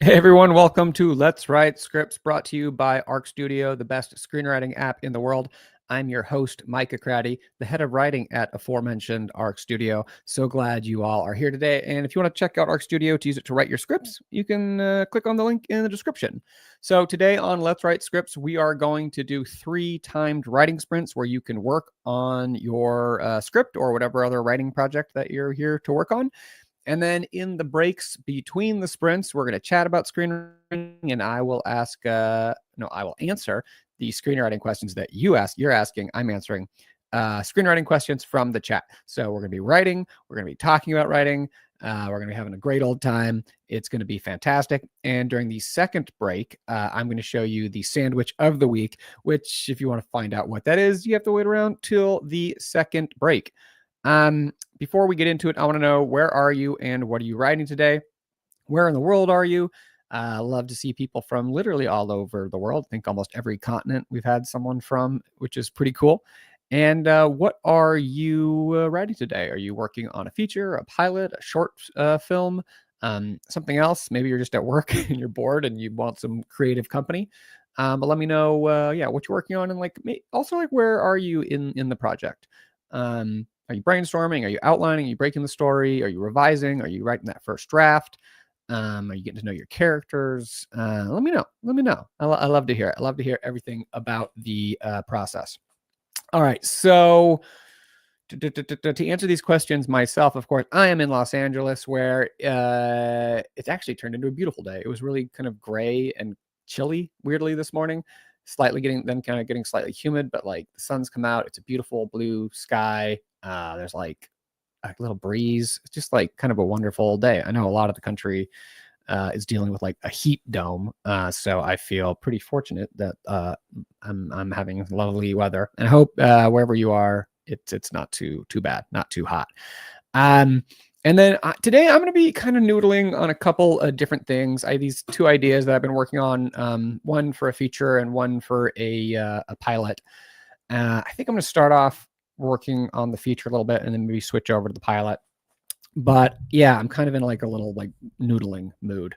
Hey everyone, welcome to Let's Write Scripts, brought to you by Arc Studio, the best screenwriting app in the world. I'm your host, Micah Craddy, the head of writing at aforementioned Arc Studio. So glad you all are here today. And if you want to check out Arc Studio to use it to write your scripts, you can click on the link in the description. So today on Let's Write Scripts, we are going to do 3 timed writing sprints where you can work on your script or whatever other writing project that you're here to work on. And then in the breaks between the sprints, we're going to chat about screenwriting, and I will answer the screenwriting questions that you're asking. I'm answering screenwriting questions from the chat. So we're going to be writing. We're going to be talking about writing. We're going to be having a great old time. It's going to be fantastic. And during the second break, I'm going to show you the sandwich of the week, which if you want to find out what that is, you have to wait around till the second break. Before we get into it, I want to know, where are you and what are you writing today? Where in the world are you? Love to see people from literally all over the world. I think almost every continent we've had someone from, which is pretty cool. And what are you writing today? Are you working on a feature, a pilot, a short film, something else? Maybe you're just at work and you're bored and you want some creative company. But let me know, what you're working on, and also where are you in the project? Are you brainstorming? Are you outlining? Are you breaking the story? Are you revising? Are you writing that first draft? Are you getting to know your characters? Let me know. I love to hear it. I love to hear everything about the process. All right. So to answer these questions myself, of course, I am in Los Angeles, where it's actually turned into a beautiful day. It was really kind of gray and chilly, weirdly, this morning. Getting slightly humid, but the sun's come out. It's a beautiful blue sky. There's a little breeze. It's just kind of a wonderful day. I know a lot of the country is dealing with a heat dome, so I feel pretty fortunate that I'm having lovely weather, and I hope wherever you are, it's not too bad, not too hot. And then today I'm going to be kind of noodling on a couple of different things. I have these 2 ideas that I've been working on, one for a feature and one for a pilot. I think I'm going to start off working on the feature a little bit and then maybe switch over to the pilot. But yeah, I'm kind of in a little noodling mood,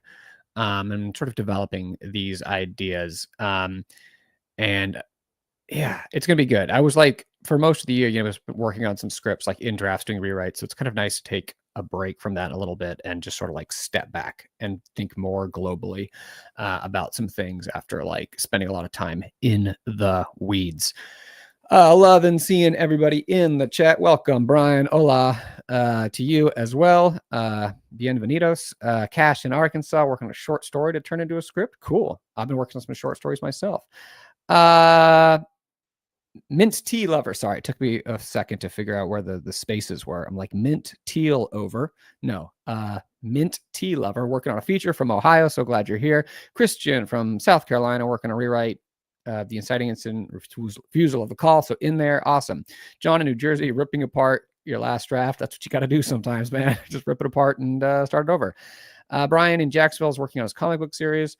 and sort of developing these ideas. And yeah, it's going to be good. I was for most of the year, I was working on some scripts, in drafts, doing rewrites. So it's kind of nice to take a break from that a little bit and just sort of step back and think more globally about some things after spending a lot of time in the weeds. Loving seeing everybody in the chat. Welcome, Brian. Hola to you as well. Bienvenidos. Cash in Arkansas, working on a short story to turn into a script. Cool. I've been working on some short stories myself. Mint tea lover. Sorry, it took me a second to figure out where the spaces were. I'm mint teal over. No, mint tea lover, working on a feature from Ohio. So glad you're here. Christian from South Carolina, working on a rewrite. The inciting incident, refusal of the call. So in there, awesome. John in New Jersey, ripping apart your last draft. That's what you got to do sometimes, man. Just rip it apart and start it over. Brian in Jacksonville is working on his comic book series.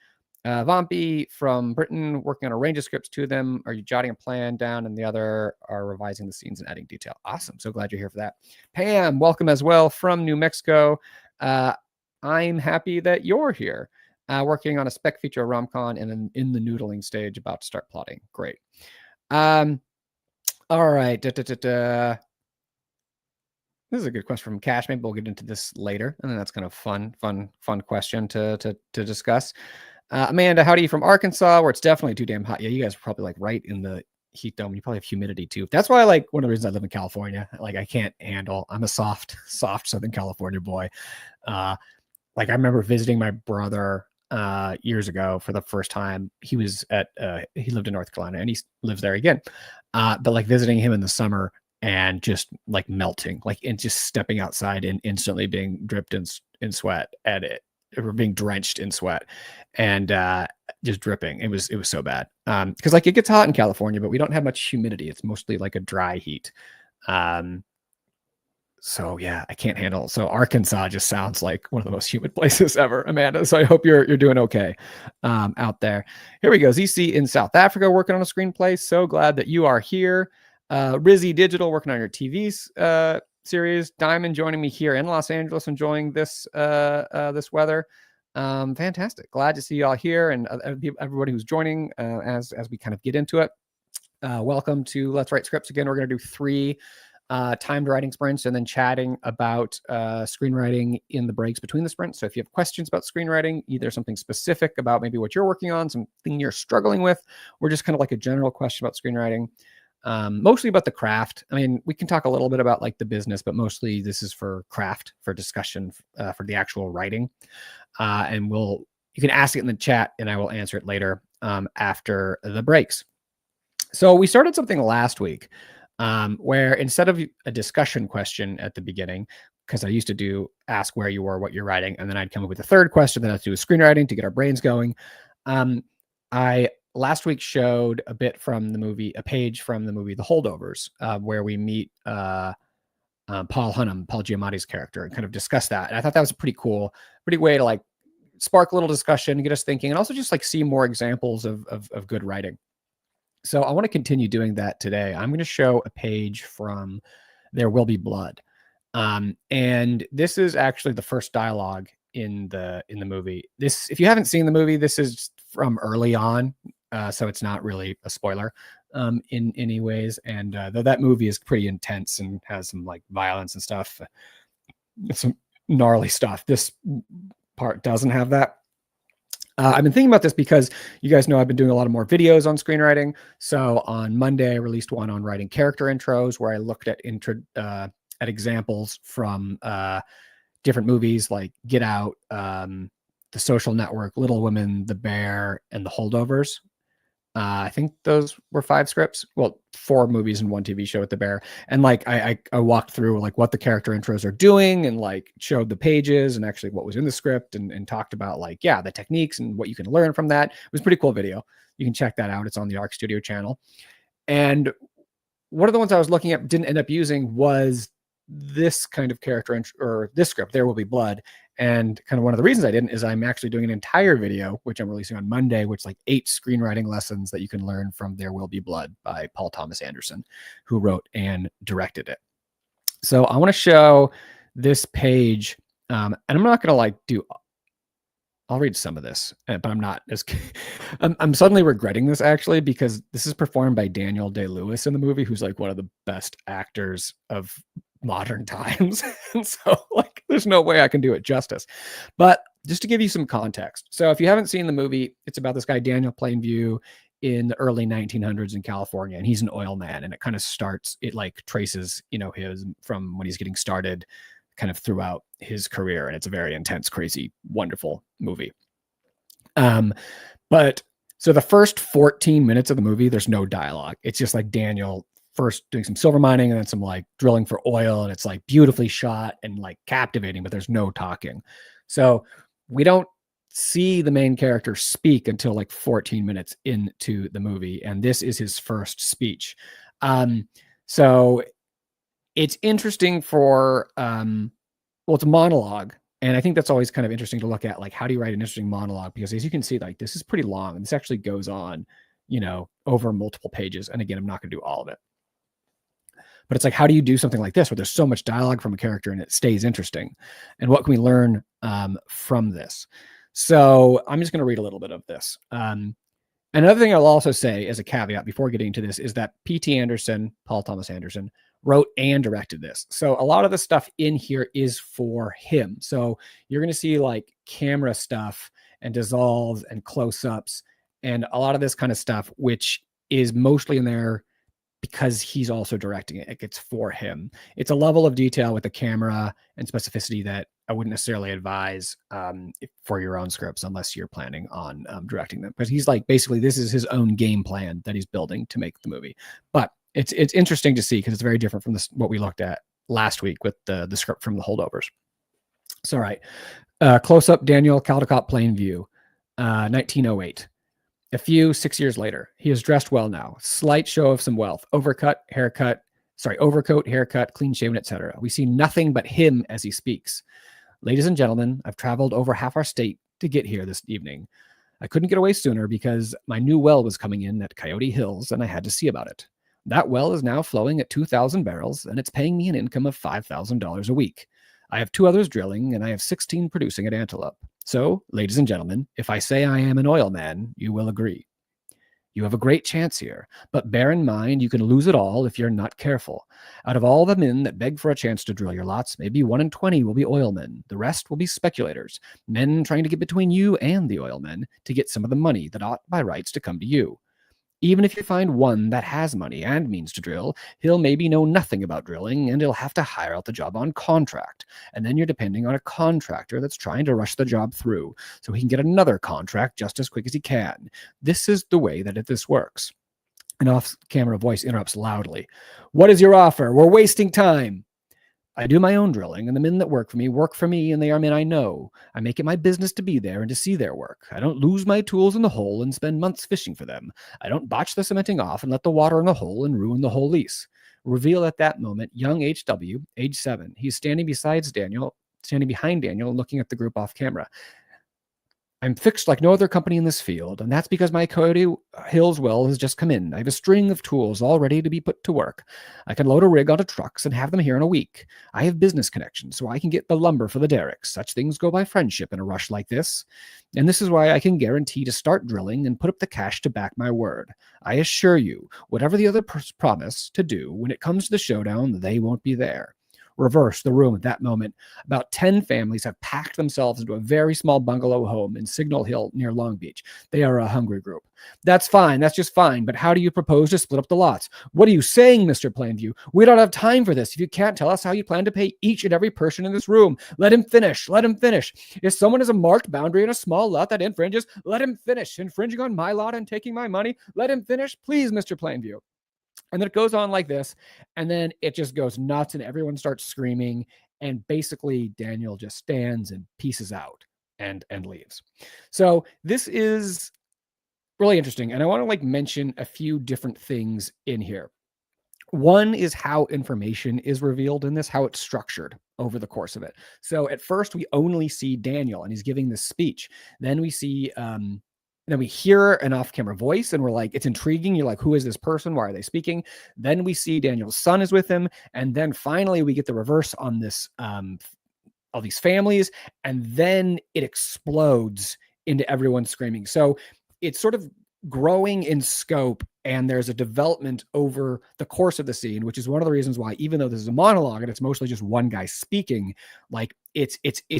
Vampy from Britain, working on a range of scripts. 2 of them are you jotting a plan down, and the other are revising the scenes and adding detail. Awesome. So glad you're here for that. Pam, welcome as well from New Mexico. I'm happy that you're here. Working on a spec feature rom-com and then in the noodling stage, about to start plotting. Great. All right. This is a good question from Cash. Maybe we'll get into this later. And then that's kind of fun question to discuss. Amanda, howdy from Arkansas, where it's definitely too damn hot. Yeah, you guys are probably right in the heat dome. You probably have humidity too. That's why one of the reasons I live in California. I can't handle. I'm a soft Southern California boy. I remember visiting my brother years ago for the first time. He lived in North Carolina, and he lives there again. But visiting him in the summer and just melting, and just stepping outside and instantly being dripped in sweat or being drenched in sweat and just dripping. It was so bad. Because it gets hot in California, but we don't have much humidity. It's mostly a dry heat. So yeah, I can't handle. So Arkansas just sounds like one of the most humid places ever, Amanda. So I hope you're doing okay out there. Here we go. ZC in South Africa, working on a screenplay. So glad that you are here. Rizzy Digital, working on your TV series. Diamond joining me here in Los Angeles, enjoying this weather. Fantastic. Glad to see you all here and everybody who's joining as we kind of get into it. Welcome to Let's Write Scripts. Again, we're going to do 3 timed writing sprints and then chatting about screenwriting in the breaks between the sprints. So if you have questions about screenwriting, either something specific about maybe what you're working on, something you're struggling with, or just kind of like a general question about screenwriting, mostly about the craft. I mean, we can talk a little bit about like the business, but mostly this is for craft, for discussion, for the actual writing. And you can ask it in the chat and I will answer it later after the breaks. So we started something last week where instead of a discussion question at the beginning, because I used to ask where you were, what you're writing, and then I'd come up with a third question that had to do with screenwriting to get our brains going. I last week showed a bit from the movie, a page from the movie The Holdovers, where we meet Paul Giamatti's character, and kind of discuss that. And I thought that was a pretty way to like spark a little discussion, get us thinking, and also just like see more examples of good writing. So I want to continue doing that today. I'm going to show a page from There Will Be Blood. And this is actually the first dialogue in the movie. This, if you haven't seen the movie, this is from early on. So it's not really a spoiler in any ways. And though that movie is pretty intense and has some like violence and stuff, some gnarly stuff, this part doesn't have that. I've been thinking about this because you guys know I've been doing a lot of more videos on screenwriting. So on Monday, I released one on writing character intros where I looked at examples from different movies like Get Out, The Social Network, Little Women, The Bear, and The Holdovers. I think those were 5 scripts. Well, 4 movies and 1 TV show with The Bear. And like I walked through like what the character intros are doing and like showed the pages and actually what was in the script and talked about like, yeah, the techniques and what you can learn from that. It was a pretty cool video. You can check that out. It's on the Arc Studio channel. And one of the ones I was looking at didn't end up using was this kind of character or this script, There Will Be Blood. And kind of one of the reasons I didn't is I'm actually doing an entire video, which I'm releasing on Monday, which is like 8 screenwriting lessons that you can learn from There Will Be Blood by Paul Thomas Anderson, who wrote and directed it. So I want to show this page, and I'm not going to like I'll read some of this, but I'm not as, I'm suddenly regretting this actually, because this is performed by Daniel Day-Lewis in the movie, who's like one of the best actors of modern times. And so like, there's no way I can do it justice, but just to give you some context. So if you haven't seen the movie, it's about this guy, Daniel Plainview, in the early 1900s in California, and he's an oil man. And it kind of it like traces, his from when he's getting started kind of throughout his career. And it's a very intense, crazy, wonderful movie. But so the first 14 minutes of the movie, there's no dialogue. It's just like Daniel first doing some silver mining and then some like drilling for oil. And it's like beautifully shot and like captivating, but there's no talking. So we don't see the main character speak until like 14 minutes into the movie. And this is his first speech. So it's interesting for, it's a monologue. And I think that's always kind of interesting to look at, like, how do you write an interesting monologue? Because as you can see, like, this is pretty long and this actually goes on, over multiple pages. And again, I'm not going to do all of it. But it's like, how do you do something like this where there's so much dialogue from a character and it stays interesting? And what can we learn from this? So I'm just going to read a little bit of this. Another thing I'll also say as a caveat before getting to this is that P.T. Anderson, Paul Thomas Anderson, wrote and directed this. So a lot of the stuff in here is for him. So you're going to see like camera stuff and dissolves and close-ups and a lot of this kind of stuff, which is mostly in there because he's also directing it. It's for him. It's a level of detail with the camera and specificity that I wouldn't necessarily advise for your own scripts unless you're planning on directing them. Because he's like, basically, this is his own game plan that he's building to make the movie. But it's interesting to see because it's very different from what we looked at last week with the script from The Holdovers. So, all right. Close up Daniel Caldecott Plainview, 1908. A few 6 years later, he is dressed well now. Slight show of some wealth. Overcoat, haircut, clean shaven, etc. We see nothing but him as he speaks. Ladies and gentlemen, I've traveled over half our state to get here this evening. I couldn't get away sooner because my new well was coming in at Coyote Hills and I had to see about it. That well is now flowing at 2,000 barrels and it's paying me an income of $5,000 a week. I have 2 others drilling and I have 16 producing at Antelope. So, ladies and gentlemen, if I say I am an oil man, you will agree. You have a great chance here, but bear in mind you can lose it all if you're not careful. Out of all the men that beg for a chance to drill your lots, maybe 1 in 20 will be oilmen. The rest will be speculators, men trying to get between you and the oilmen to get some of the money that ought by rights to come to you. Even if you find one that has money and means to drill, he'll maybe know nothing about drilling and he'll have to hire out the job on contract. And then you're depending on a contractor that's trying to rush the job through so he can get another contract just as quick as he can. This is the way that this works. An off-camera voice interrupts loudly. What is your offer? We're wasting time. I do my own drilling, and the men that work for me, and they are men I know. I make it my business to be there and to see their work. I don't lose my tools in the hole and spend months fishing for them. I don't botch the cementing off and let the water in the hole and ruin the whole lease. Reveal at that moment young HW, age 7. He's standing behind Daniel, and looking at the group off camera. I'm fixed like no other company in this field, and that's because my Coyote Hills well has just come in. I have a string of tools all ready to be put to work. I can load a rig onto trucks and have them here in a week. I have business connections, so I can get the lumber for the derricks. Such things go by friendship in a rush like this. And this is why I can guarantee to start drilling and put up the cash to back my word. I assure you, whatever the other promise to do, when it comes to the showdown, they won't be there. Reverse the room at that moment. About 10 families have packed themselves into a very small bungalow home in Signal Hill near Long Beach. They are a hungry group. That's fine. That's just fine. But how do you propose to split up the lots? What are you saying, Mr. Plainview? We don't have time for this. If you can't tell us how you plan to pay each and every person in this room, let him finish. Let him finish. If someone has a marked boundary in a small lot that infringes, let him finish. Infringing on my lot and taking my money, let him finish. Please, Mr. Plainview. And then it goes on like this, and then it just goes nuts, and everyone starts screaming, and basically Daniel just stands and pieces out and leaves. So this is really interesting, and I want to mention a few different things in here. One is how information is revealed in this, how it's structured over the course of it. So at first we only see Daniel, and he's giving this speech. Then we see then we hear an off-camera voice, and we're like, it's intriguing. You're like, who is this person? Why are they speaking? Then we see Daniel's son is with him. And then finally we get the reverse on this, all these families. And then it explodes into everyone screaming. So it's sort of growing in scope, and there's a development over the course of the scene, which is one of the reasons why, even though this is a monologue and it's mostly just one guy speaking, it's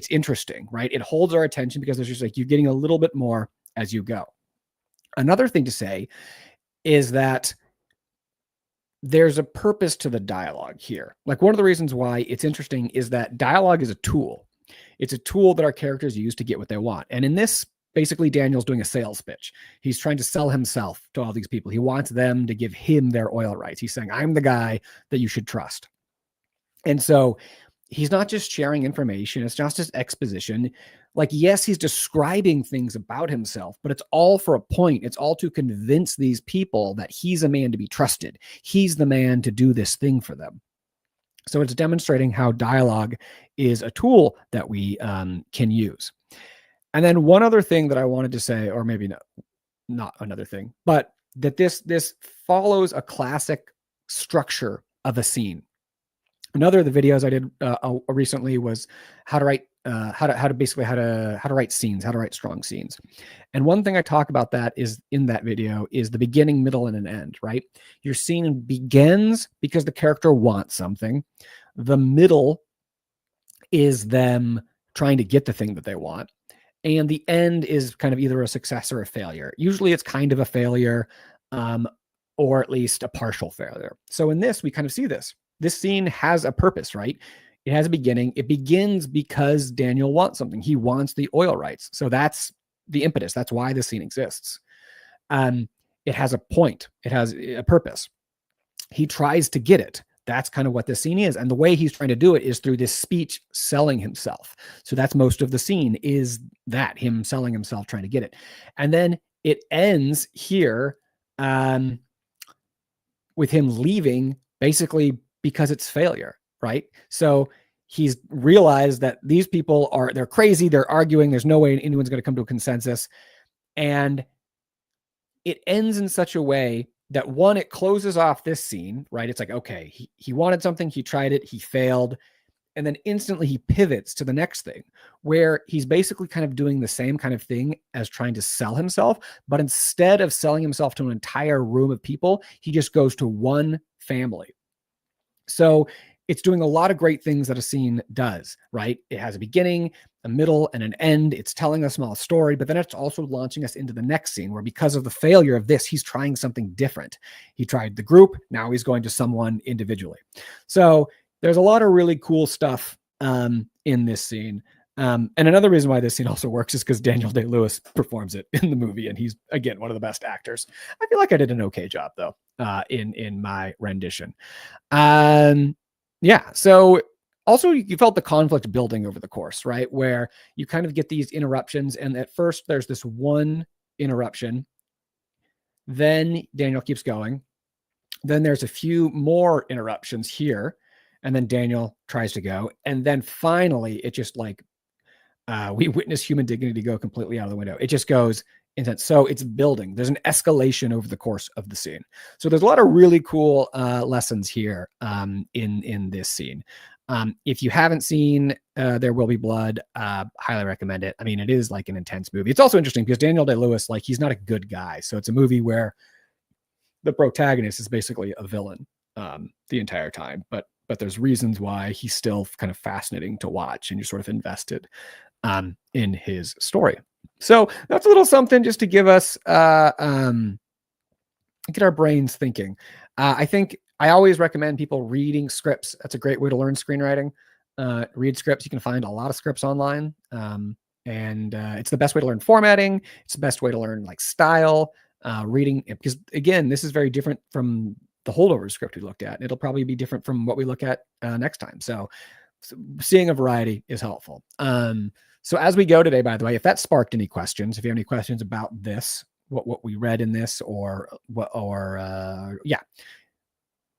interesting, right? It holds our attention because there's just you're getting a little bit more as you go. Another thing to say is that there's a purpose to the dialogue here. One of the reasons why it's interesting is that dialogue is a tool. It's a tool that our characters use to get what they want. And in this, basically, Daniel's doing a sales pitch. He's trying to sell himself to all these people. He wants them to give him their oil rights. He's saying, I'm the guy that you should trust. And so he's not just sharing information. It's not just exposition. Yes, he's describing things about himself, but it's all for a point. It's all to convince these people that he's a man to be trusted. He's the man to do this thing for them. So it's demonstrating how dialogue is a tool that we can use. And then one other thing that I wanted to say, or maybe not another thing, but that this follows a classic structure of a scene. Another of the videos I did recently was how to write scenes, how to write strong scenes. And one thing I talk about that is in that video is the beginning, middle, and an end, right? Your scene begins because the character wants something. The middle is them trying to get the thing that they want. And the end is kind of either a success or a failure. Usually it's kind of a failure, or at least a partial failure. So in this, we kind of see this. This scene has a purpose, right? It has a beginning. It begins because Daniel wants something. He wants the oil rights. So that's the impetus. That's why the scene exists. It has a point. It has a purpose. He tries to get it. That's kind of what this scene is. And the way he's trying to do it is through this speech selling himself. So that's most of the scene, is that him selling himself, trying to get it. And then it ends here with him leaving basically because it's failure, right? So he's realized that these people they're crazy. They're arguing. There's no way anyone's going to come to a consensus. And it ends in such a way that, one, it closes off this scene, right? It's like, okay, he wanted something, he tried it, he failed. and then instantly he pivots to the next thing, where he's basically kind of doing the same kind of thing as trying to sell himself, but instead of selling himself to an entire room of people, he just goes to one family. So it's doing a lot of great things that a scene does, right? It has a beginning, a middle, and an end. It's telling a small story, but then it's also launching us into the next scene where, because of the failure of this, he's trying something different. He tried the group. Now he's going to someone individually. So there's a lot of really cool stuff in this scene. And another reason why this scene also works is because Daniel Day-Lewis performs it in the movie, and he's, again, one of the best actors. I feel like I did an okay job, though, in my rendition. Yeah. So also you felt the conflict building over the course, right? Where you kind of get these interruptions. And at first there's this one interruption. Then Daniel keeps going. Then there's a few more interruptions here. And then Daniel tries to go. And then finally it just like, we witness human dignity go completely out of the window. It just goes intense. So it's building. There's an escalation over the course of the scene. So there's a lot of really cool lessons here in this scene. If you haven't seen There Will Be Blood, highly recommend it. I mean, it is like an intense movie. It's also interesting because Daniel Day-Lewis, like, he's not a good guy. So it's a movie where the protagonist is basically a villain the entire time. But there's reasons why he's still kind of fascinating to watch, and you're sort of invested in his story. So that's a little something just to give us, get our brains thinking. I think I always recommend people reading scripts. That's a great way to learn screenwriting. Read scripts. You can find a lot of scripts online. And it's the best way to learn formatting. It's the best way to learn like style, reading, because again, this is very different from the holdover script we looked at. It'll probably be different from what we look at next time. So seeing a variety is helpful. So as we go today, by the way, if that sparked any questions, if you have any questions about this, what we read in this, or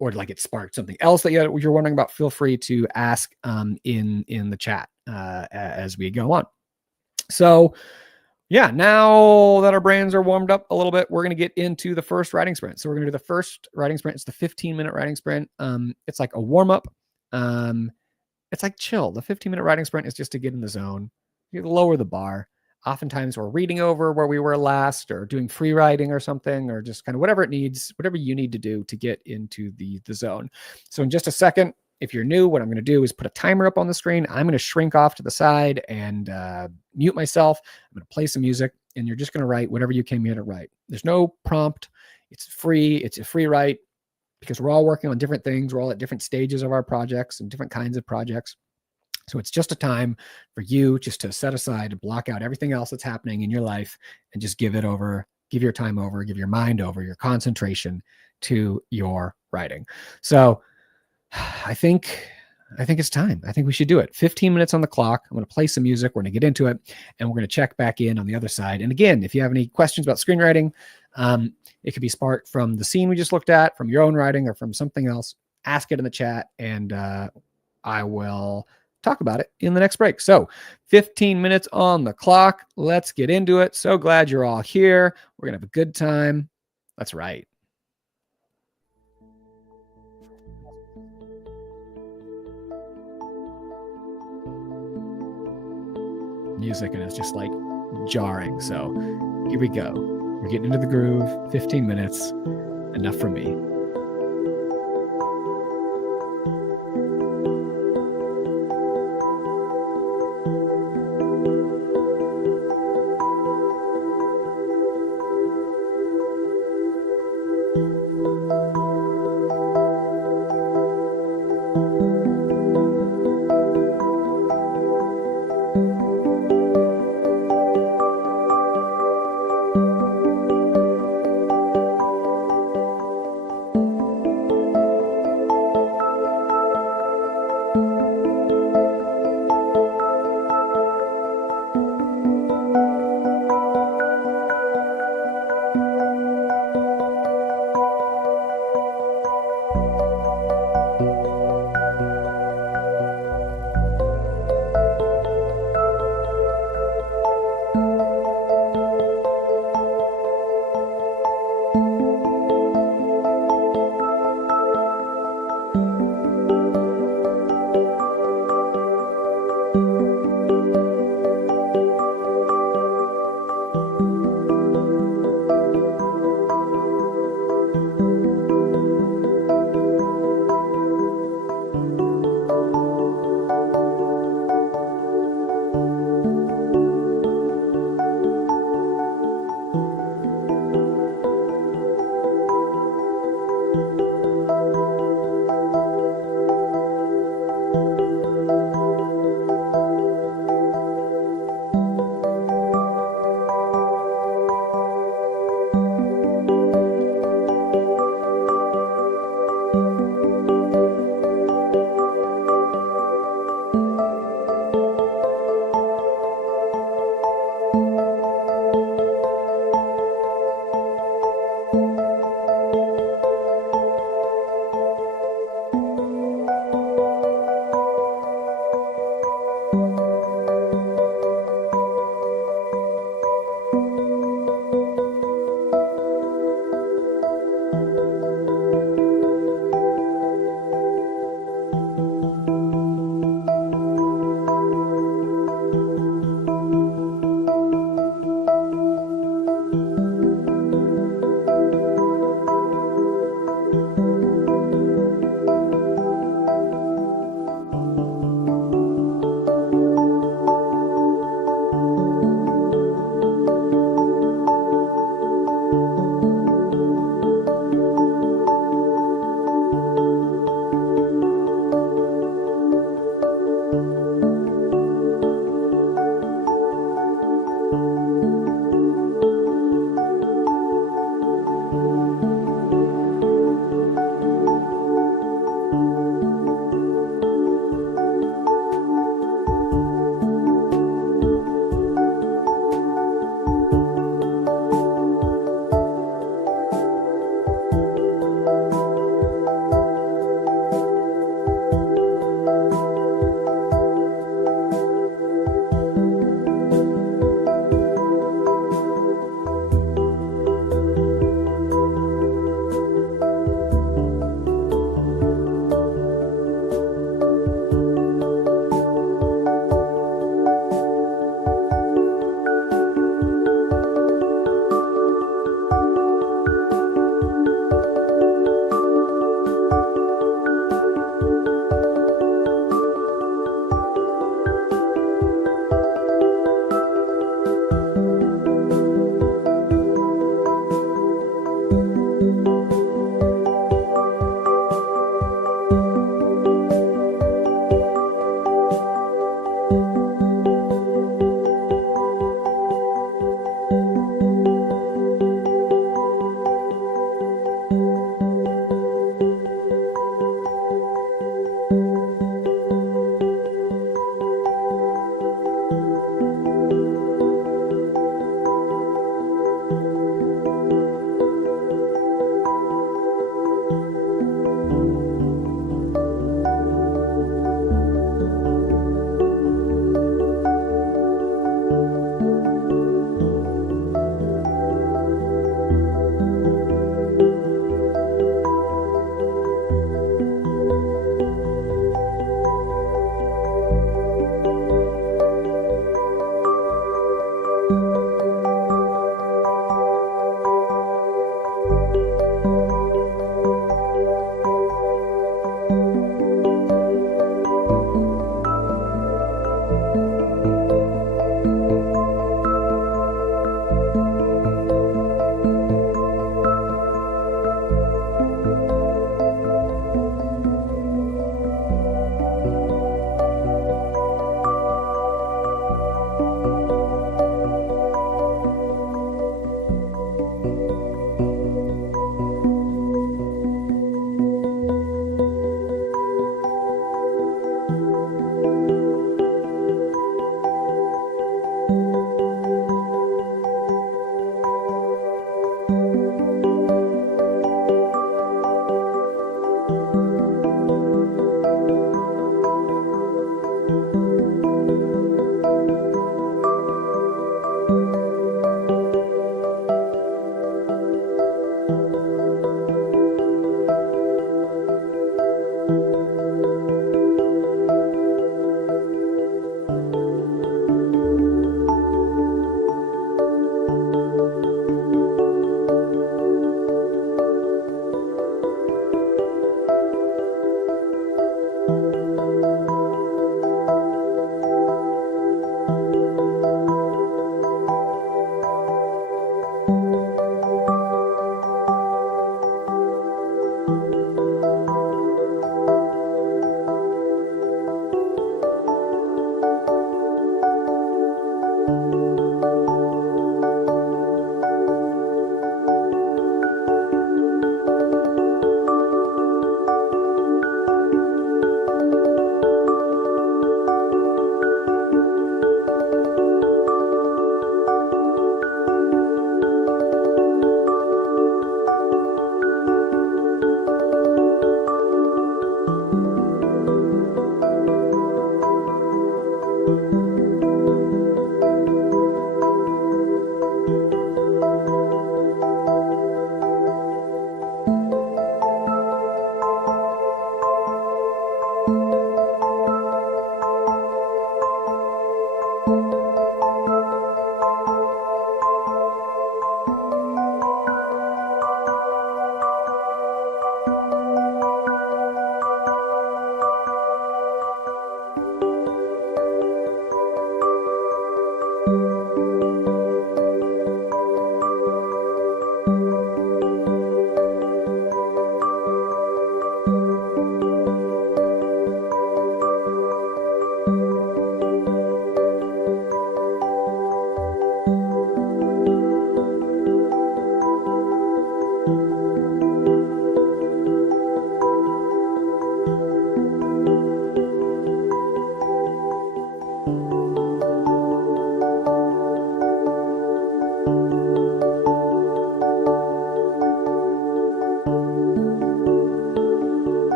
like it sparked something else that you're wondering about, feel free to ask in the chat as we go on. So yeah, now that our brains are warmed up a little bit, we're going to get into the first writing sprint. So we're going to do the first writing sprint. It's the 15-minute writing sprint. It's like a warm up. It's like chill. The 15-minute writing sprint is just to get in the zone. You lower the bar. Oftentimes we're reading over where we were last, or doing free writing or something, or just kind of whatever you need to do to get into the zone. So in just a second, if you're new, what I'm going to do is put a timer up on the screen. I'm going to shrink off to the side and mute myself. I'm going to play some music, and you're just going to write whatever you came here to write. There's no prompt. It's free. It's a free write, because we're all working on different things. We're all at different stages of our projects and different kinds of projects. So it's just a time for you just to set aside and block out everything else that's happening in your life, and just give your time over, give your mind over, your concentration to your writing. So I think it's time. I think we should do it. 15 minutes on the clock. I'm going to play some music. We're going to get into it, and we're going to check back in on the other side. And again, if you have any questions about screenwriting, it could be sparked from the scene we just looked at, from your own writing, or from something else. Ask it in the chat, and I will talk about it in the next break. So 15 minutes on the clock. Let's get into it. So glad you're all here. We're going to have a good time. That's right. Music, and it's just like jarring. So here we go. We're getting into the groove. 15 minutes. Enough from me.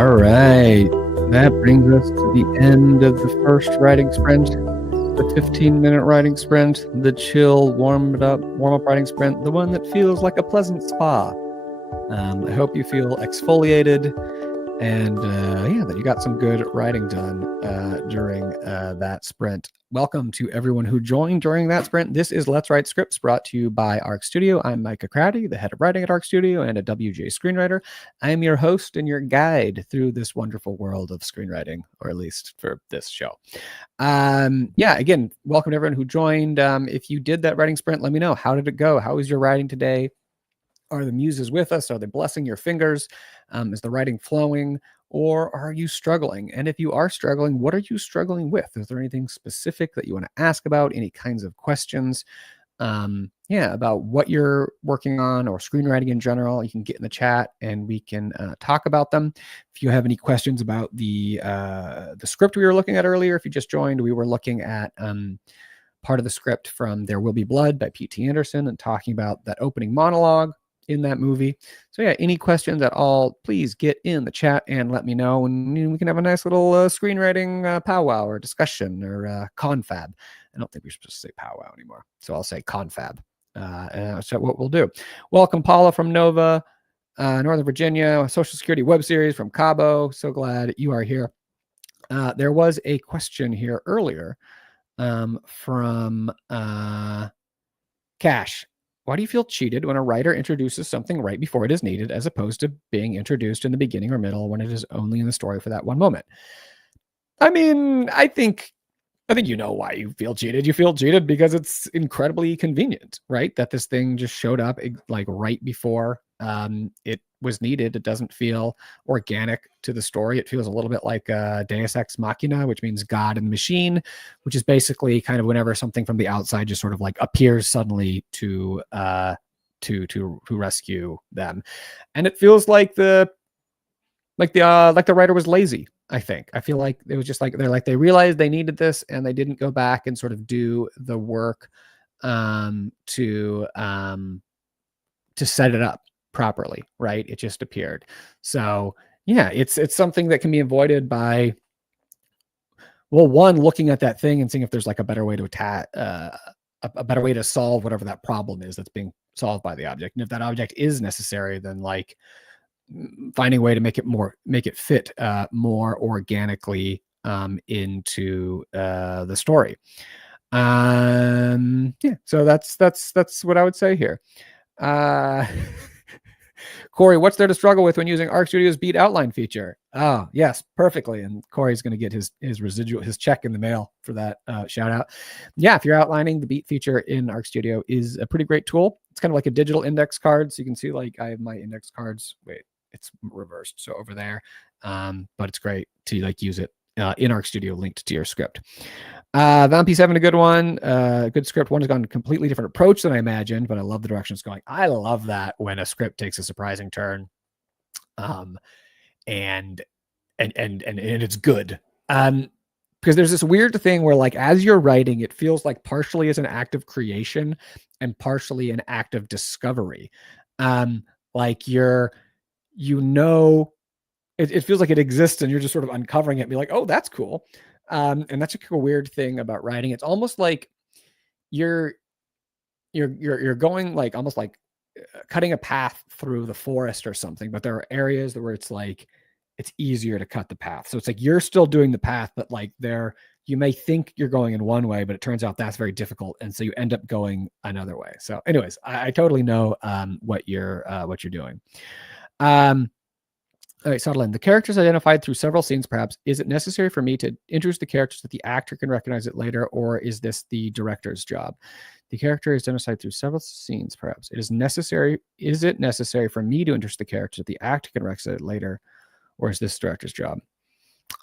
All right. That brings us to the end of the first writing sprint, the 15-minute writing sprint, the chill warm-up writing sprint, the one that feels like a pleasant spa. I hope you feel exfoliated and that you got some good writing done during that sprint. Welcome to everyone who joined during that sprint. This is Let's Write Scripts, brought to you by Arc Studio. I'm Micah Crowdy, the head of writing at Arc Studio and a WJ screenwriter. I am your host and your guide through this wonderful world of screenwriting, or at least for this show. Again, welcome to everyone who joined. If you did that writing sprint, let me know. How did it go? How was your writing today? Are the muses with us? Are they blessing your fingers? Is the writing flowing, or are you struggling? And if you are struggling, what are you struggling with? Is there anything specific that you want to ask about? Any kinds of questions? About what you're working on or screenwriting in general, you can get in the chat and we can talk about them. If you have any questions about the script we were looking at earlier, if you just joined, we were looking at part of the script from There Will Be Blood by P.T. Anderson and talking about that opening monologue in that movie. So any questions at all, please get in the chat and let me know, and we can have a nice little screenwriting powwow or discussion or confab. I don't think we're supposed to say powwow anymore, so I'll say confab. So what we'll do. Welcome Paula from Nova, Northern Virginia, Social Security web series from Cabo. So glad you are here. There was a question here earlier from Cash. Why do you feel cheated when a writer introduces something right before it is needed, as opposed to being introduced in the beginning or middle when it is only in the story for that one moment? I mean, I think you know why you feel cheated. You feel cheated because it's incredibly convenient, right? That this thing just showed up like right before it was needed. It doesn't feel organic to the story. It feels a little bit like Deus Ex Machina, which means God and machine, which is basically kind of whenever something from the outside just sort of like appears suddenly to rescue them. And it feels like the writer was lazy. I feel like it was just like they realized they needed this and they didn't go back and sort of do the work to set it up properly, right? It just appeared. So it's something that can be avoided by, well, one, looking at that thing and seeing if there's like a better way to attack a better way to solve whatever that problem is that's being solved by the object. And if that object is necessary, then like finding a way to make it fit more organically into the story. So that's what I would say here. Corey, what's there to struggle with when using Arc Studio's beat outline feature? Oh, yes, perfectly. And Corey's going to get his check in the mail for that shout out. Yeah, if you're outlining, the beat feature in Arc Studio is a pretty great tool. It's kind of like a digital index card. So you can see like I have my index cards. Wait, it's reversed. So over there, but it's great to like use it in Arc Studio linked to your script. Van P7, a good one. Good script. One has gone a completely different approach than I imagined, but I love the direction it's going. I love that when a script takes a surprising turn, and it's good. Because there's this weird thing where like as you're writing, it feels like partially as an act of creation and partially an act of discovery. Like it feels like it exists and you're just sort of uncovering it and be like, oh, that's cool. And that's a weird thing about writing. It's almost like you're going like almost like cutting a path through the forest or something, but there are areas where it's like it's easier to cut the path. So it's like you're still doing the path, but like you may think you're going in one way, but it turns out that's very difficult, and so you end up going another way. So, anyways, I totally know what you're doing. All right, Sutherland. The characters identified through several scenes, perhaps. Is it necessary for me to introduce the characters that the actor can recognize it later, or is this the director's job? The character is identified through several scenes, perhaps. Is it necessary for me to introduce the characters that the actor can recognize it later, or is this director's job?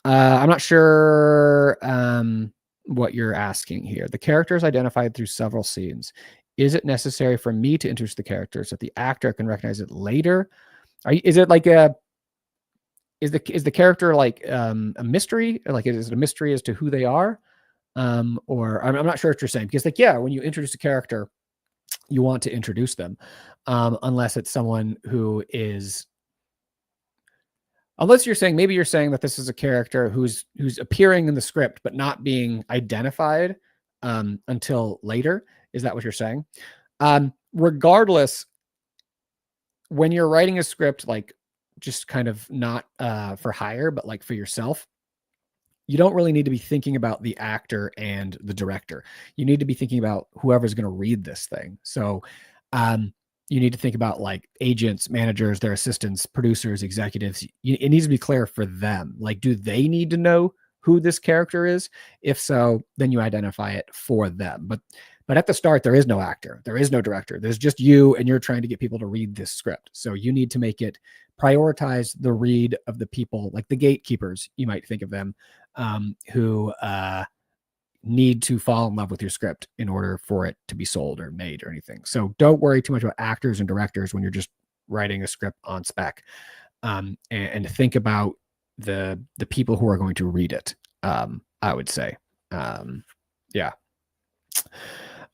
I'm not sure what you're asking here. The character is identified through several scenes. Is it necessary for me to introduce the characters that the actor can recognize it later? Is it like is the character like a mystery? Like, is it a mystery as to who they are? Or I'm not sure what you're saying, because like, yeah, when you introduce a character, you want to introduce them, unless it's someone who is Unless you're saying, maybe you're saying that this is a character who's appearing in the script but not being identified until later. Is that what you're saying? Regardless, when you're writing a script, like just kind of not for hire, but like for yourself, you don't really need to be thinking about the actor and the director. You need to be thinking about whoever's going to read this thing. So you need to think about like agents, managers, their assistants, producers, executives. It needs to be clear for them. Like, do they need to know who this character is? If so, then you identify it for them. But at the start, there is no actor, there is no director. There's just you, and you're trying to get people to read this script. So you need to make it prioritize the read of the people, like the gatekeepers, you might think of them, who need to fall in love with your script in order for it to be sold or made or anything. So don't worry too much about actors and directors when you're just writing a script on spec, and think about the people who are going to read it. I would say, yeah.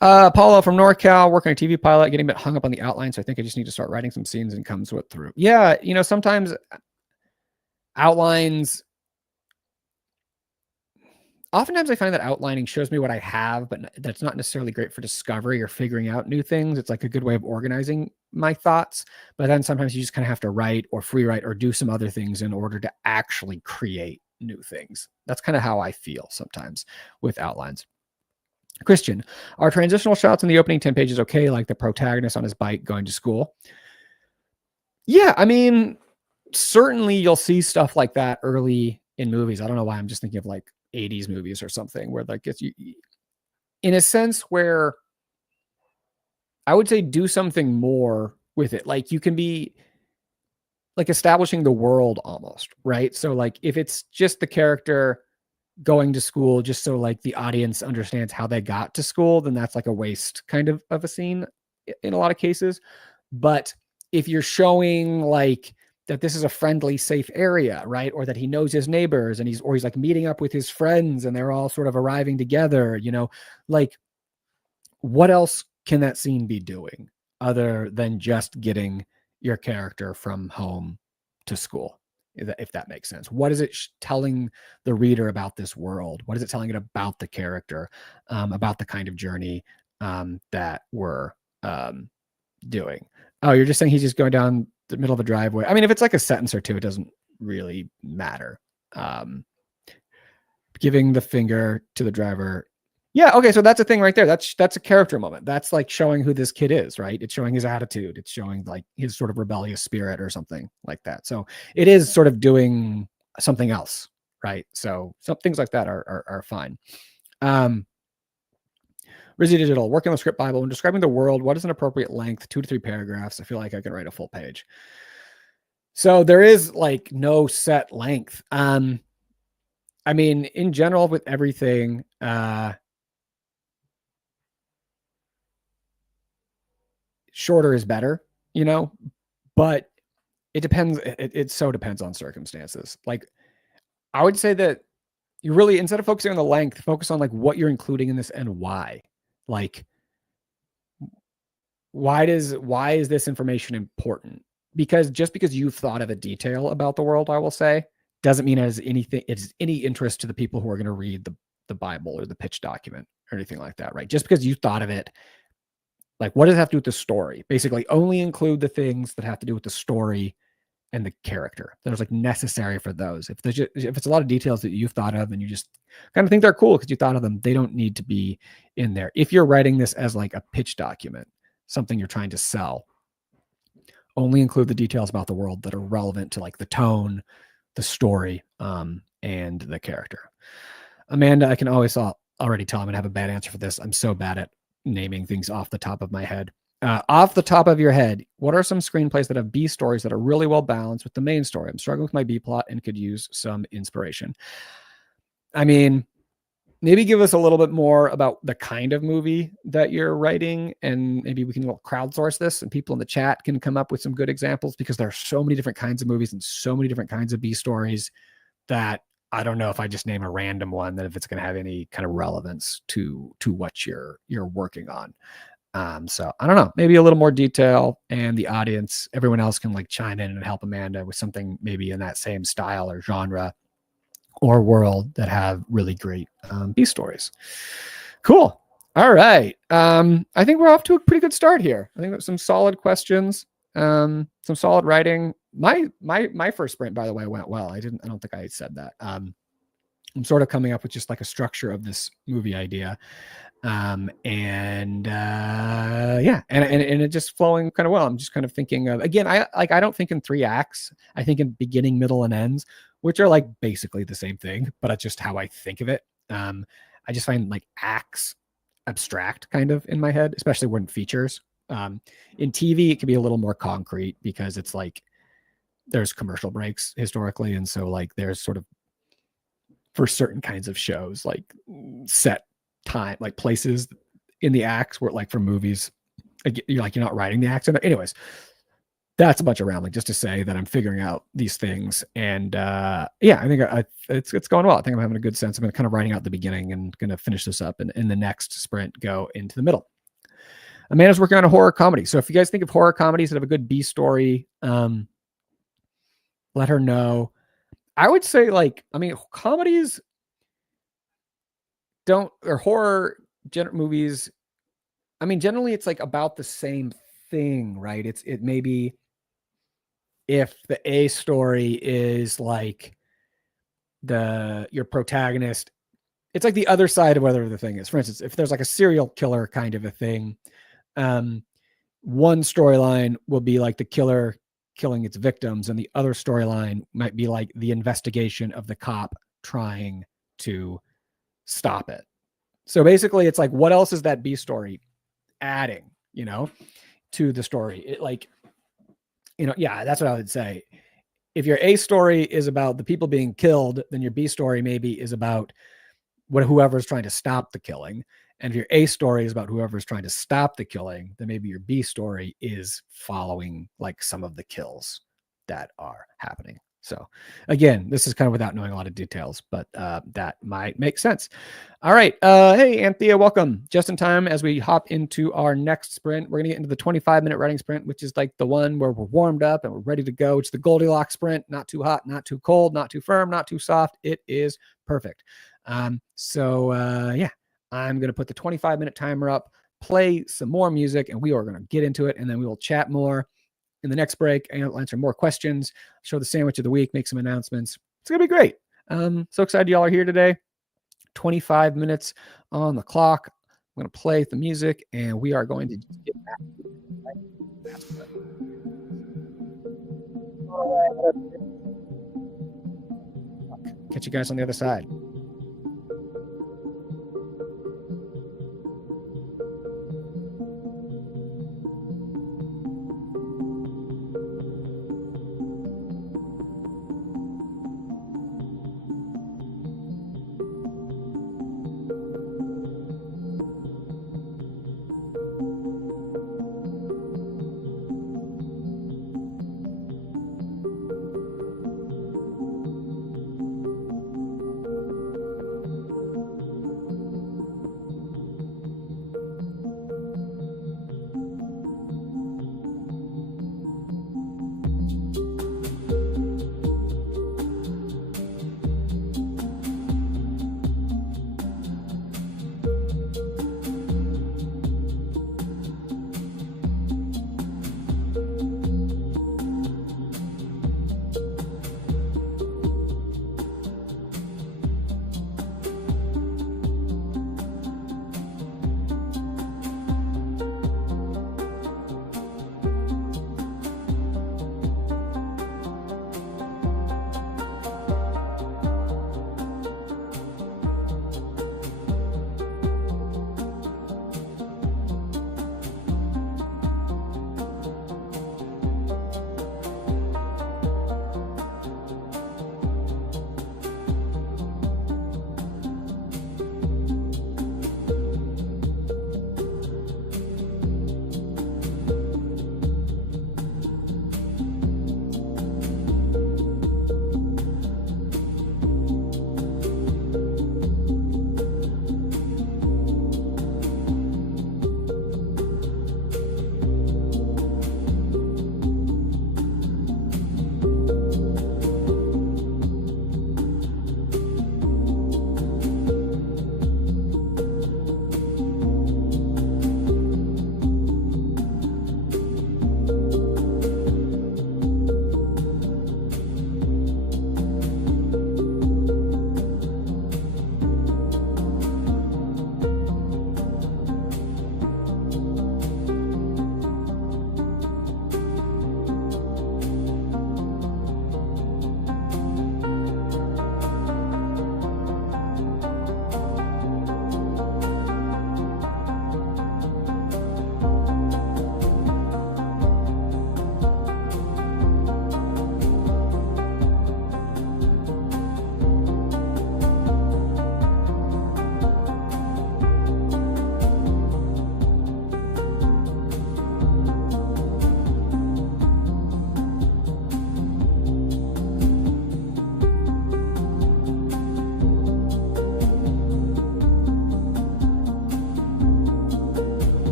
Paula from NorCal, working on a TV pilot, getting a bit hung up on the outline. So I think I just need to start writing some scenes and comes with through. Yeah. Sometimes outlines, oftentimes I find that outlining shows me what I have, but that's not necessarily great for discovery or figuring out new things. It's like a good way of organizing my thoughts, but then sometimes you just kind of have to write or free write or do some other things in order to actually create new things. That's kind of how I feel sometimes with outlines. Christian, are transitional shots in the opening 10 pages okay, like the protagonist on his bike going to school? Yeah, I mean, certainly you'll see stuff like that early in movies. I don't know why I'm just thinking of like 80s movies or something where like it's in a sense where I would say do something more with it. Like you can be like establishing the world almost, right? So like if it's just the character going to school just so like the audience understands how they got to school, then that's like a waste kind of a scene in a lot of cases. But if you're showing like that this is a friendly, safe area, right? Or that he knows his neighbors and he's like meeting up with his friends and they're all sort of arriving together, like what else can that scene be doing other than just getting your character from home to school? If that makes sense. What is it telling the reader about this world? What is it telling it about the character, about the kind of journey that we're doing? Oh, you're just saying he's just going down the middle of a driveway. I mean, if it's like a sentence or two, it doesn't really matter. Giving the finger to the driver. Yeah, okay, so that's a thing right there. That's a character moment. That's like showing who this kid is, right? It's showing his attitude. It's showing like his sort of rebellious spirit or something like that. So it is sort of doing something else, right? So some things like that are fine. Rizzy Digital, working on the script Bible, when describing the world, what is an appropriate length? 2 to 3 paragraphs. I feel like I can write a full page. So there is like no set length. I mean, in general, with everything, shorter is better, but it depends. It so depends on circumstances. Like I would say that you really, instead of focusing on the length, focus on like what you're including in this and why. Like, why is this information important? Because just because you've thought of a detail about the world, I will say, doesn't mean it's any interest to the people who are going to read the Bible or the pitch document or anything like that, right? Just because you thought of it, like what does it have to do with the story? Basically, only include the things that have to do with the story and the character that was like necessary for those. If it's a lot of details that you've thought of and you just kind of think they're cool because you thought of them, they don't need to be in there. If you're writing this as like a pitch document, something you're trying to sell, only include the details about the world that are relevant to like the tone, the story, and the character. Amanda, I can already tell I'm gonna have a bad answer for this. I'm so bad at naming things off the top of my head. Off the top of your head, what are some screenplays that have B stories that are really well balanced with the main story? I'm struggling with my B plot and could use some inspiration. I mean, maybe give us a little bit more about the kind of movie that you're writing, and maybe we can crowdsource this and people in the chat can come up with some good examples, because there are so many different kinds of movies and so many different kinds of B stories that I don't know if I just name a random one that if it's going to have any kind of relevance to what you're working on. So I don't know, maybe a little more detail, and the audience, everyone else can like chime in and help Amanda with something maybe in that same style or genre or world that have really great B stories. Cool. All right. I think we're off to a pretty good start here. I think some solid questions, some solid writing. My first sprint, by the way, went well. I don't think I said that. I'm sort of coming up with just like a structure of this movie idea. And it just flowing kind of well. I'm just kind of thinking of, again, I don't think in 3 acts. I think in beginning, middle, and ends, which are like basically the same thing, but it's just how I think of it. I just find like acts abstract kind of in my head, especially when features. In TV, it can be a little more concrete because it's like there's commercial breaks historically, and so like there's sort of, for certain kinds of shows, like set time, like places in the acts where, like for movies, you're not writing the acts. Anyways, that's a bunch of rambling just to say that I'm figuring out these things. And I think it's going well. I think I'm having a good sense. I'm kind of writing out the beginning and going to finish this up, and in the next sprint go into the middle. Amanda's working on a horror comedy. So if you guys think of horror comedies that have a good B story, let her know. I would say comedies or horror movies, generally it's like about the same thing, right? It maybe if the A story is like your protagonist, it's like the other side of whatever the thing is. For instance, if there's like a serial killer kind of a thing, one storyline will be like the killer killing its victims, and the other storyline might be like the investigation of the cop trying to stop it. So basically it's like, what else is that B story adding, to the story? That's what I would say. If your A story is about the people being killed, then your B story maybe is about whoever's trying to stop the killing. And if your A story is about whoever's trying to stop the killing, then maybe your B story is following like some of the kills that are happening. So again, this is kind of without knowing a lot of details, but that might make sense. All right. Hey, Anthea, welcome. Just in time as we hop into our next sprint. We're going to get into the 25-minute writing sprint, which is like the one where we're warmed up and we're ready to go. It's the Goldilocks sprint. Not too hot, not too cold, not too firm, not too soft. It is perfect. I'm going to put the 25-minute timer up, play some more music, and we are going to get into it, and then we will chat more in the next break, and I'll answer more questions, show the sandwich of the week, make some announcements. It's going to be great. So excited y'all are here today. 25 minutes on the clock. I'm going to play the music, and we are going to get back to it. Catch you guys on the other side.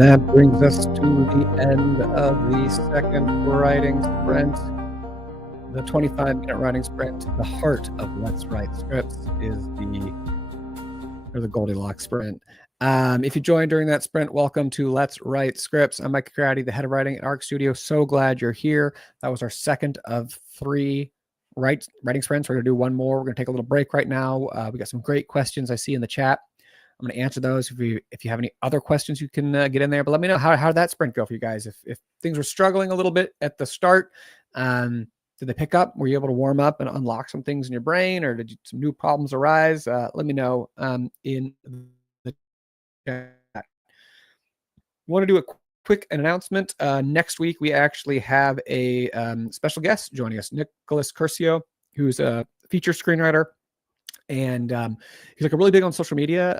And that brings us to the end of the second writing sprint. The 25-minute writing sprint. The heart of Let's Write Scripts is the Goldilocks sprint. If you joined during that sprint, welcome to Let's Write Scripts. I'm Mike Crowdy, the head of writing at ARC Studio. So glad you're here. That was our second of 3 writing sprints. We're going to do one more. We're going to take a little break right now. We got some great questions I see in the chat. I'm going to answer those. If you have any other questions, you can get in there. But let me know how did that sprint go for you guys? If things were struggling a little bit at the start, did they pick up? Were you able to warm up and unlock some things in your brain, or did some new problems arise? Let me know in the chat. I want to do a quick announcement. Next week, we actually have a special guest joining us, Nicholas Curcio, who's a feature screenwriter. And he's like really big on social media.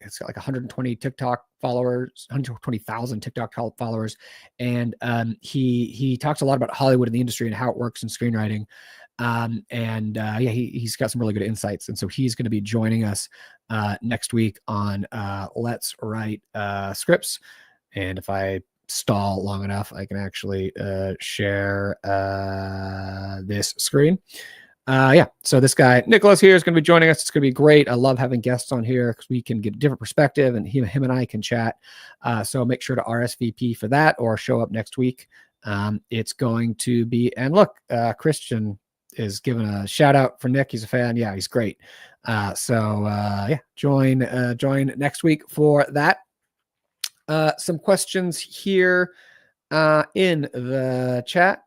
It's got like 120 TikTok followers, 120,000 TikTok followers. And he talks a lot about Hollywood and the industry and how it works in screenwriting. He's got some really good insights. And so he's going to be joining us next week on Let's Write Scripts. And if I stall long enough, I can actually share this screen. So this guy, Nicholas here, is going to be joining us. It's going to be great. I love having guests on here because we can get a different perspective, and him and I can chat. So make sure to RSVP for that or show up next week. It's going to be, and look, Christian is giving a shout out for Nick. He's a fan. Yeah, he's great. Join next week for that. Some questions here in the chat.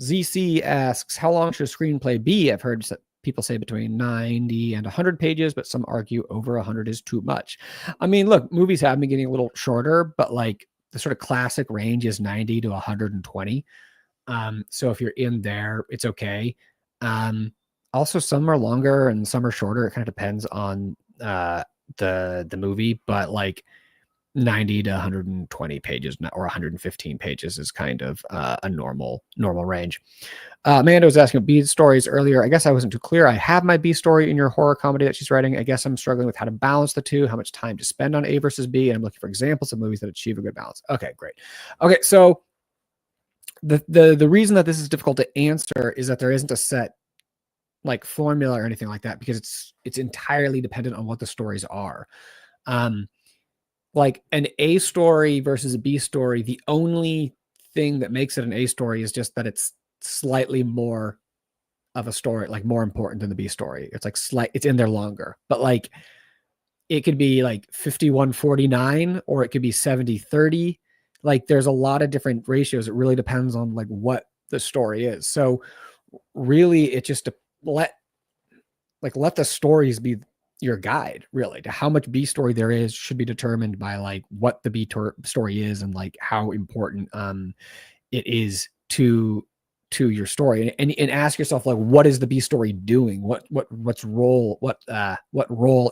ZC asks, how long should a screenplay be? I've heard people say between 90 and 100 pages, but some argue over 100 is too much. I mean, look, movies have been getting a little shorter, but like the sort of classic range is 90 to 120. So if you're in there, it's okay. Also, some are longer and some are shorter. It kind of depends on the movie, but like 90 to 120 pages or 115 pages is kind of a normal range. Amanda was asking about B stories earlier. I guess I wasn't too clear. I have my B story in your horror comedy that she's writing. I guess I'm struggling with how to balance the two, how much time to spend on A versus B, and I'm looking for examples of movies that achieve a good balance. Okay, great. Okay, so the reason that this is difficult to answer is that there isn't a set like formula or anything like that, because it's entirely dependent on what the stories are. Like an A story versus a B story, the only thing that makes it an A story is just that it's slightly more of a story, like more important than the B story. It's like it's in there longer, but like it could be like 51-49 or it could be 70-30. Like there's a lot of different ratios. It really depends on like what the story is. So really it just let the stories be your guide, really, to how much B story there is should be determined by like what the B story is and like how important it is to your story, and ask yourself like, what is the B story doing? What role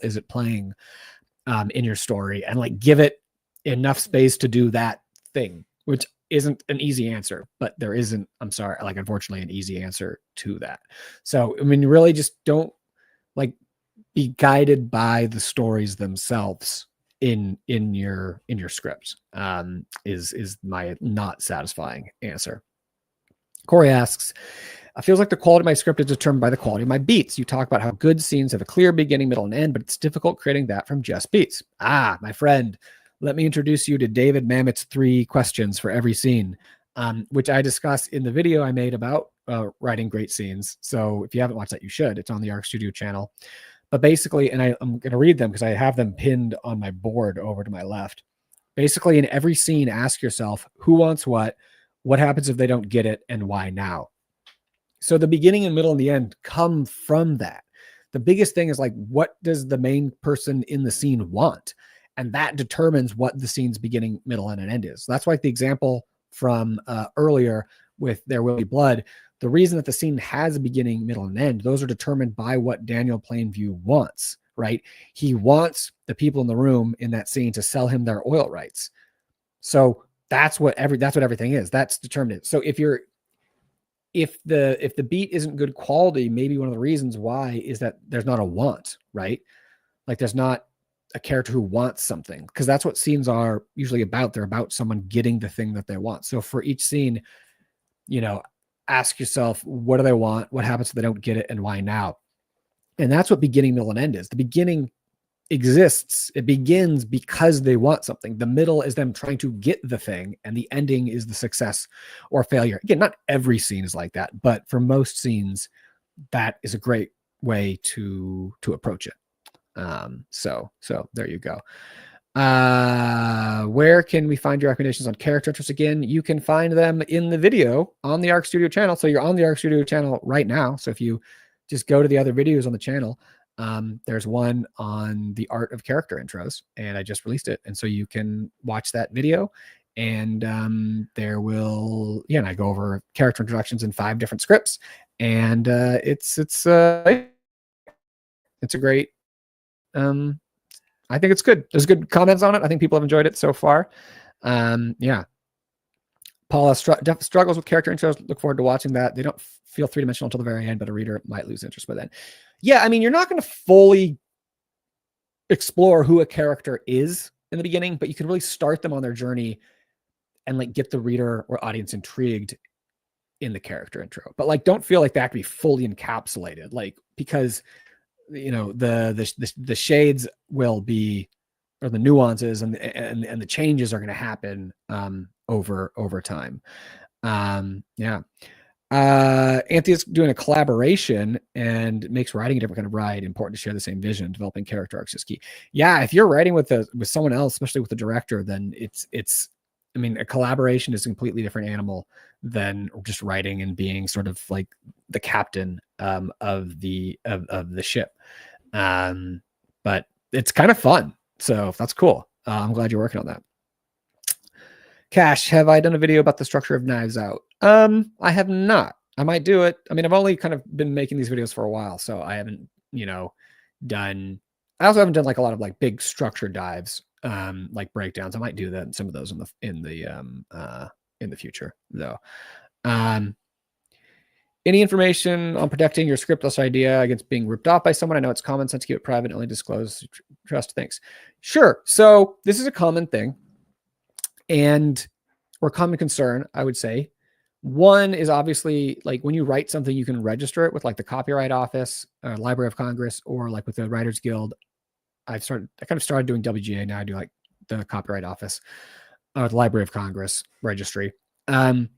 is it playing in your story, and like give it enough space to do that thing, which isn't an easy answer, but there isn't, unfortunately, an easy answer to that. So I mean, really just don't like be guided by the stories themselves in your script, is my not satisfying answer. Corey asks, it feels like the quality of my script is determined by the quality of my beats. You talk about how good scenes have a clear beginning, middle, and end, but it's difficult creating that from just beats. My friend, let me introduce you to David Mamet's 3 questions for every scene, which I discuss in the video I made about writing great scenes. So if you haven't watched that, you should. It's on the ARC Studio channel. But basically, and I'm going to read them because I have them pinned on my board over to my left. Basically, in every scene, ask yourself, who wants what happens if they don't get it, and why now? So the beginning and middle and the end come from that. The biggest thing is like, what does the main person in the scene want? And that determines what the scene's beginning, middle, and an end is. So that's why the example from earlier with There Will Be Blood, the reason that the scene has a beginning, middle, and end, those are determined by what Daniel Plainview wants, right? He wants the people in the room in that scene to sell him their oil rights. So that's what everything is. That's determined. So if the beat isn't good quality, maybe one of the reasons why is that there's not a want, right? Like there's not a character who wants something, because that's what scenes are usually about. They're about someone getting the thing that they want. So for each scene, ask yourself, what do they want? What happens if they don't get it, and why now? And that's what beginning, middle, and end is. The beginning exists. It begins because they want something. The middle is them trying to get the thing, and the ending is the success or failure. Again, not every scene is like that, but for most scenes, that is a great way to approach it. So there you go. Where can we find your recommendations on character interests? Again, you can find them in the video on the Arc Studio channel. So you're on the Arc Studio channel right now. So if you just go to the other videos on the channel, there's one on the art of character intros, and I just released it. And so you can watch that video, and there will, I go over character introductions in 5 different scripts, and it's a great, I think it's good. There's good comments on it. I think people have enjoyed it so far. Paula struggles with character intros. Look forward to watching that. They don't feel 3-dimensional until the very end, but a reader might lose interest by then. Yeah, I mean, you're not going to fully explore who a character is in the beginning, but you can really start them on their journey and like get the reader or audience intrigued in the character intro. But like, don't feel like that can be fully encapsulated, like, because the shades will be, or the nuances and the changes are going to happen over time. Anthea's doing a collaboration and makes writing a different kind of ride important to share the same vision. Developing character arcs is key. Yeah, if you're writing with someone else, especially with the director, then it's I mean, a collaboration is a completely different animal than just writing and being sort of like the captain of the ship. But it's kind of fun. So that's cool. I'm glad you're working on that. Cash, have I done a video about the structure of Knives Out? I have not. I might do it. I mean, I've only kind of been making these videos for a while, so I haven't, done. I also haven't done like a lot of like big structure dives, like breakdowns. I might do that, some of those in the future, though. Any information on protecting your scriptless idea against being ripped off by someone? I know it's common sense to keep it private and only disclose trust. Thanks. Sure. So this is a common thing, or common concern, I would say. One is obviously like when you write something, you can register it with like the Copyright Office, Library of Congress, or like with the Writers Guild. I kind of started doing WGA. Now I do like the Copyright Office, the Library of Congress registry. At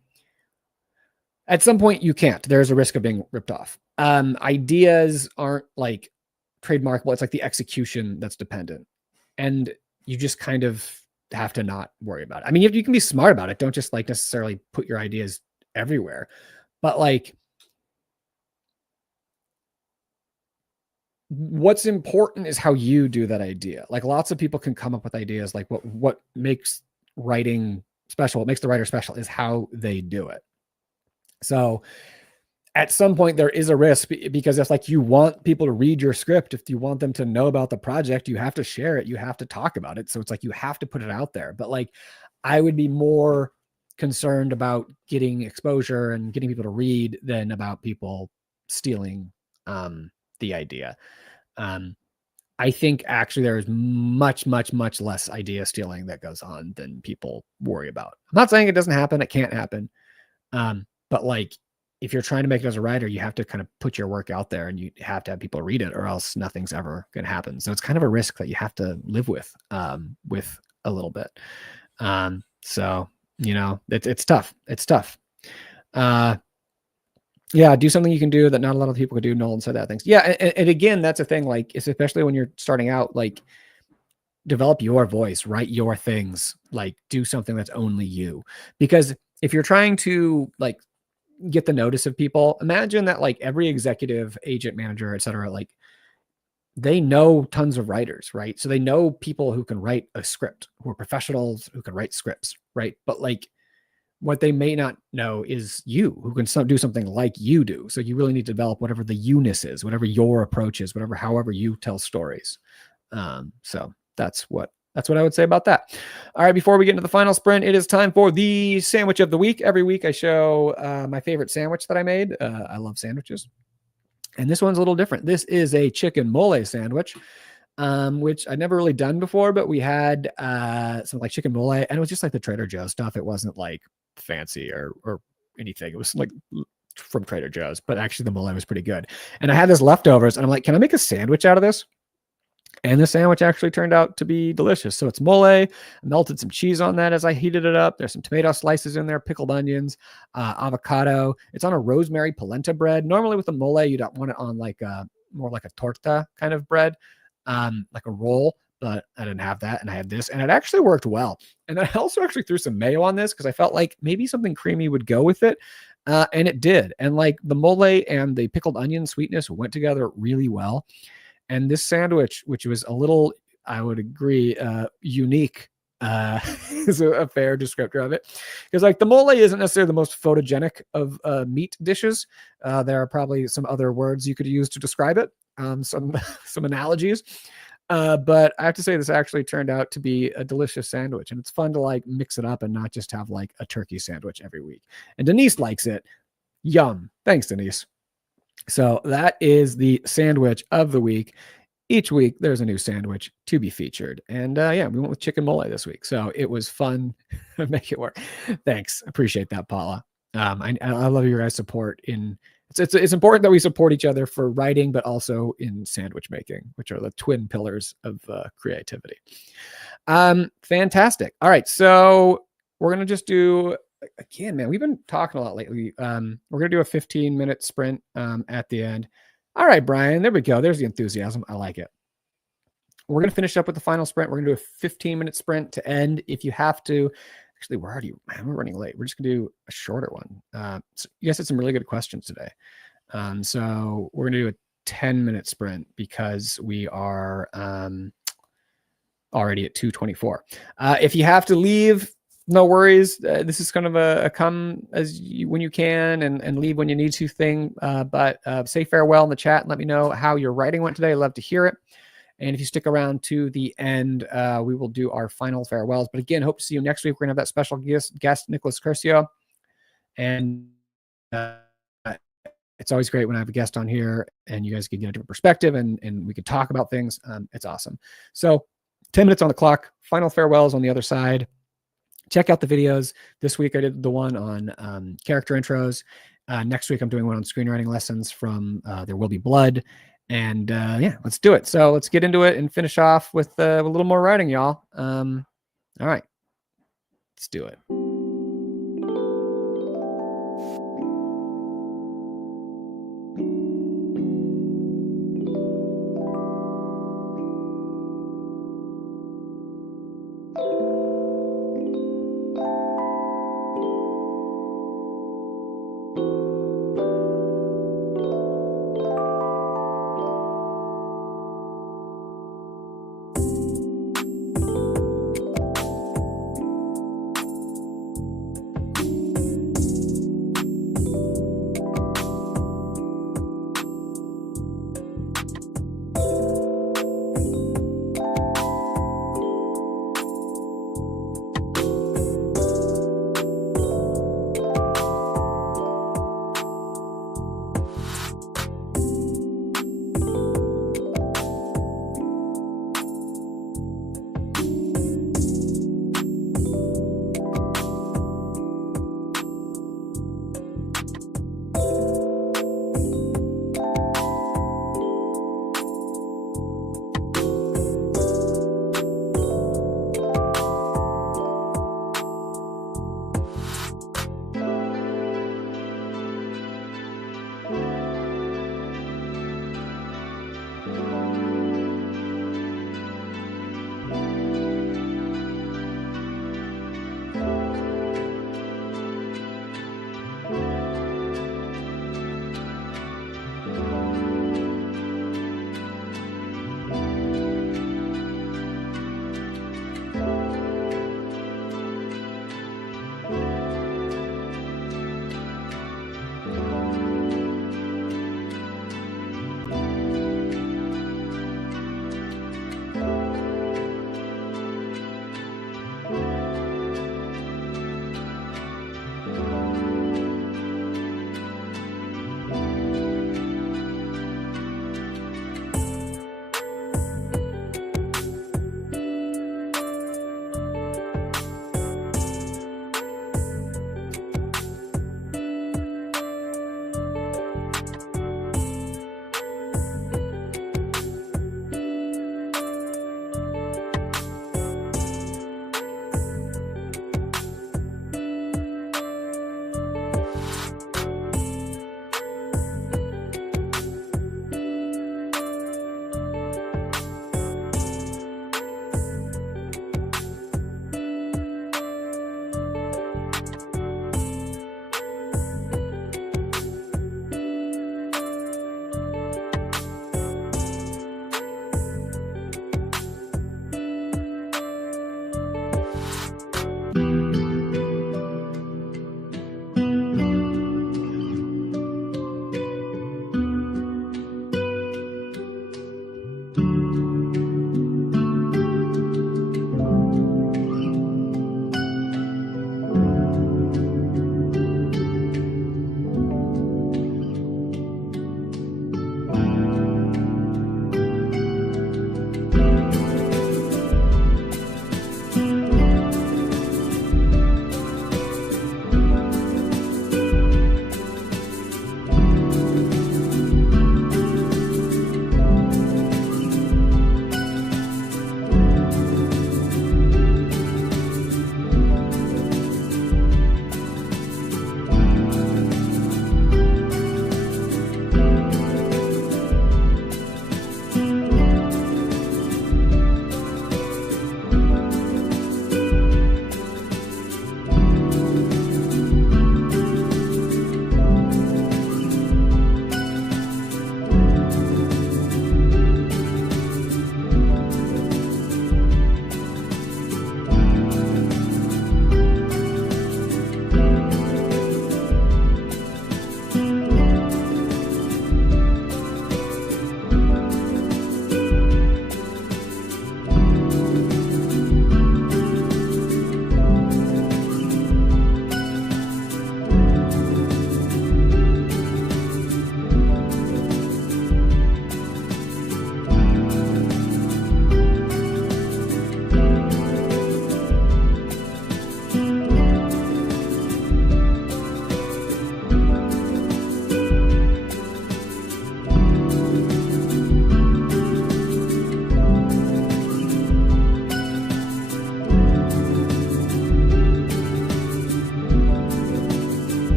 some point you can't. There's a risk of being ripped off. Ideas aren't like trademarkable. It's like the execution that's dependent. And you just kind of have to not worry about it. I mean, you can be smart about it. Don't just like necessarily put your ideas everywhere. But like, what's important is how you do that idea. Like lots of people can come up with ideas. Like what makes writing special, what makes the writer special is how they do it. So at some point there is a risk, because if like you want people to read your script, if you want them to know about the project, you have to share it. You have to talk about it. So it's like, you have to put it out there. But like, I would be more concerned about getting exposure and getting people to read than about people stealing the idea. I think actually there is much, much, much less idea stealing that goes on than people worry about. I'm not saying it doesn't happen. It can't happen. But like, if you're trying to make it as a writer, you have to kind of put your work out there, and you have to have people read it, or else nothing's ever going to happen. So it's kind of a risk that you have to live with a little bit. So, it's tough. It's tough. Yeah, do something you can do that not a lot of people can do. Nolan said that. Thanks. Yeah. And again, that's a thing, like, especially when you're starting out, like, develop your voice, write your things, like do something that's only you. Because if you're trying to like get the notice of people, imagine that like every executive, agent, manager, etc., like they know tons of writers, right? So they know people who can write a script, who are professionals who can write scripts, right? But like what they may not know is you, who can do something like you do. So you really need to develop whatever the you-ness is, whatever your approach is, however you tell stories. So that's what I would say about that. All right, before we get into the final sprint, it is time for the sandwich of the week. Every week I show my favorite sandwich that I made. I love sandwiches. And this one's a little different. This is a chicken mole sandwich. which I'd never really done before, but we had some like chicken mole, and it was just like the Trader Joe's stuff. It wasn't like fancy or anything. It was like from Trader Joe's, but actually the mole was pretty good. And I had this leftovers, and I'm like, can I make a sandwich out of this? And the sandwich actually turned out to be delicious. So it's mole. I melted some cheese on that as I heated it up. There's some tomato slices in there, pickled onions, avocado. It's on a rosemary polenta bread. Normally with the mole, you don't want it on like more like a torta kind of bread, like a roll. But I didn't have that, and I had this, and it actually worked well. And I also actually threw some mayo on this because I felt like maybe something creamy would go with it, and it did. And like the mole and the pickled onion sweetness went together really well. And this sandwich, which was a little, I would agree, unique, is a fair descriptor of it. Because like the mole isn't necessarily the most photogenic of meat dishes. There are probably some other words you could use to describe it, some analogies. But I have to say this actually turned out to be a delicious sandwich, and it's fun to like mix it up and not just have like a turkey sandwich every week. And Denise likes it. Yum. Thanks, Denise. So that is the sandwich of the week. Each week there's a new sandwich to be featured. And yeah, we went with chicken mole this week. So it was fun to make it work. Thanks. Appreciate that, Paula. I love your guys' support in it's important that we support each other for writing, but also in sandwich making, which are the twin pillars of creativity. Fantastic. All right. So we're going to just do, again, man, we've been talking a lot lately. We're going to do a 15-minute sprint at the end. All right, Brian, there we go. There's the enthusiasm. I like it. We're going to finish up with the final sprint. We're going to do a 15-minute sprint to end. If you have to, actually, we're running late. We're just going to do a shorter one. So you guys had some really good questions today. So we're going to do a 10-minute sprint because we are already at 2:24. If you have to leave, no worries. This is kind of a come as you, when you can and leave when you need to thing. But say farewell in the chat and let me know how your writing went today. I'd love to hear it. And if you stick around to the end, we will do our final farewells. But again, hope to see you next week. We're going to have that special guest Nicholas Curcio. And it's always great when I have a guest on here and you guys can get a different perspective and we can talk about things. It's awesome. So 10 minutes on the clock, final farewells on the other side. Check out the videos. This week I did the one on character intros. Next week I'm doing one on screenwriting lessons from There Will Be Blood. And yeah, let's do it. So let's get into it and finish off with a little more writing, y'all. All right, let's do it.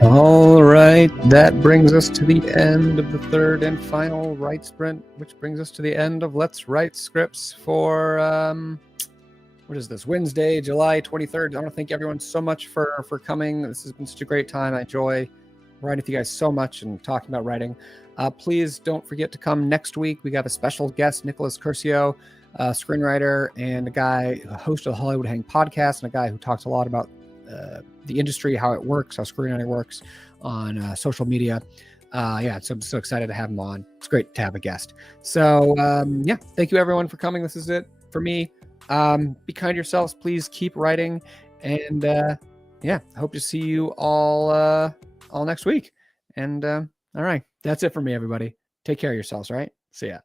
All right, that brings us to the end of the third and final write sprint, which brings us to the end of Let's Write Scripts for what is this, Wednesday, July 23rd. I want to thank everyone so much for coming. This has been such a great time. I enjoy writing with you guys so much and talking about writing. Please don't forget to come next week. We got a special guest, Nicholas Curcio, a screenwriter and a host of the Hollywood Hang podcast, and a guy who talks a lot about the industry, how it works, how screenwriting works on social media. So I'm so excited to have him on. It's great to have a guest. So thank you everyone for coming. This is it for me. Be kind to yourselves. Please keep writing. And I hope to see you all next week. And all right, that's it for me, everybody. Take care of yourselves, right? See ya.